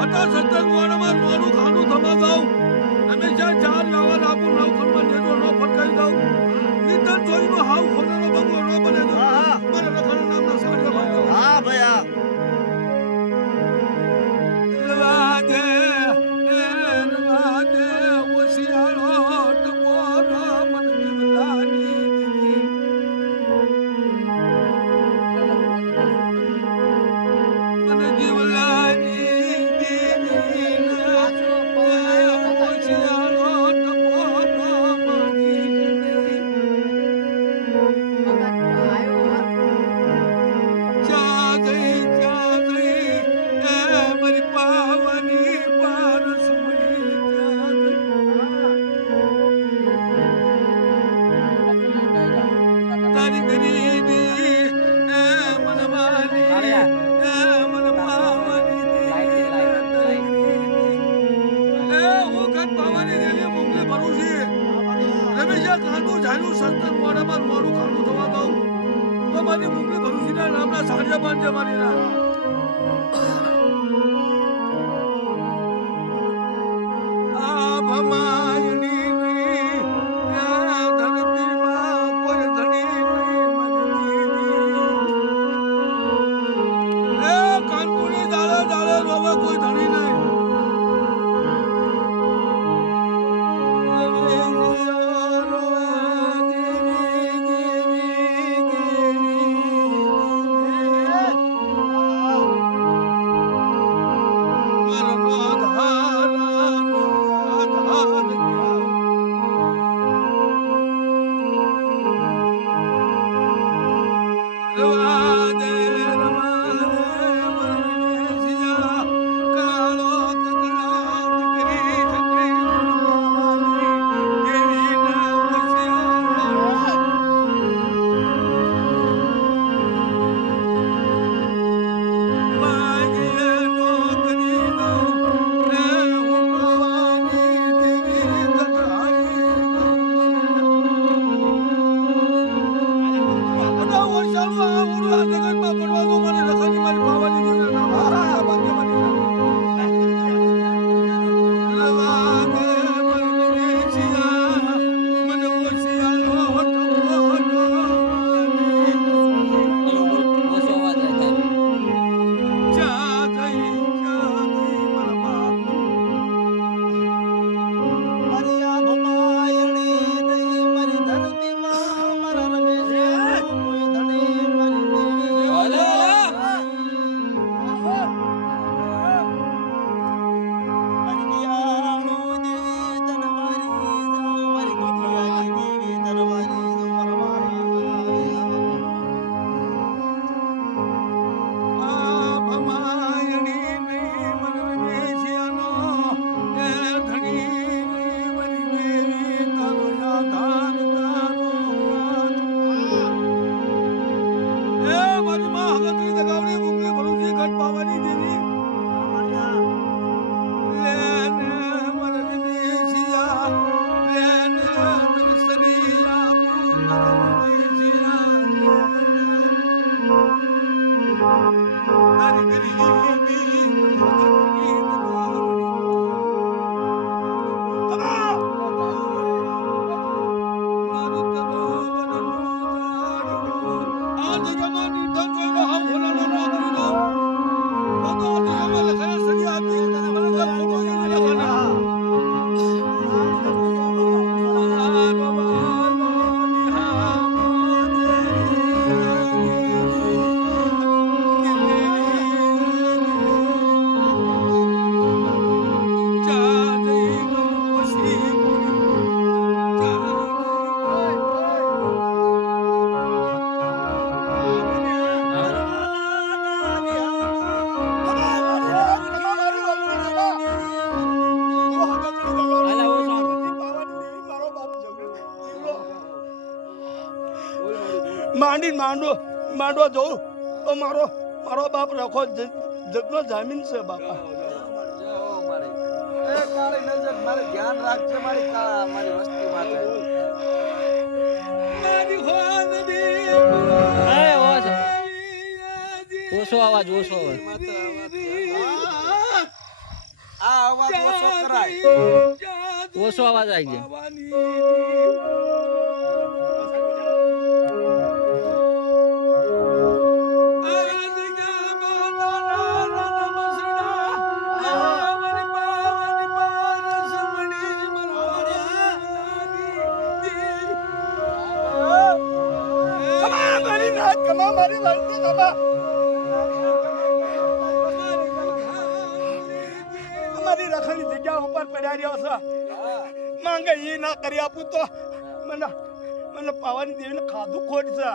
હતા સત્તર વાળામાં મારું ખાનું થવા દઉં હંમેશા ચાર વ્યવહાર આપું નવ ખંડમાં નેજો ન ફરકાઈ દઉં નિતન જોઈનો હાવ ખોનાનો બંગલો ન બને દઉં મારા લખણ નામના સાડિયા બાંધો હા ભાઈ હા રાધે ઓશિયાળો ટપોર મન જીવલાની મન જીવલાની સાડિયા બાંધે મારી ના આ ભમાયણી નહીં ધરતીમાં કોઈ ધણી નહીં એ કાનપુરી દાડે દાડે રોવે કોઈ ધણી નહીં માંડો જવું તો મારો બાપ રખો જગનો જામીન છે બાપા એ કાળી નજર મારે ધ્યાન રાખજે મારી વસ્તી માટે મારી હોનદી ઓછો અવાજ આ અવાજ ઓછો કરાય. ઓછો અવાજ આવી ગયો. અમારી રખડી જગ્યા ઉપર પડ્યા રહ્યો છે. માંગે ઈ ના કરી આપું તો મને પાવાની દેવીને ખાધું ખોટ છે.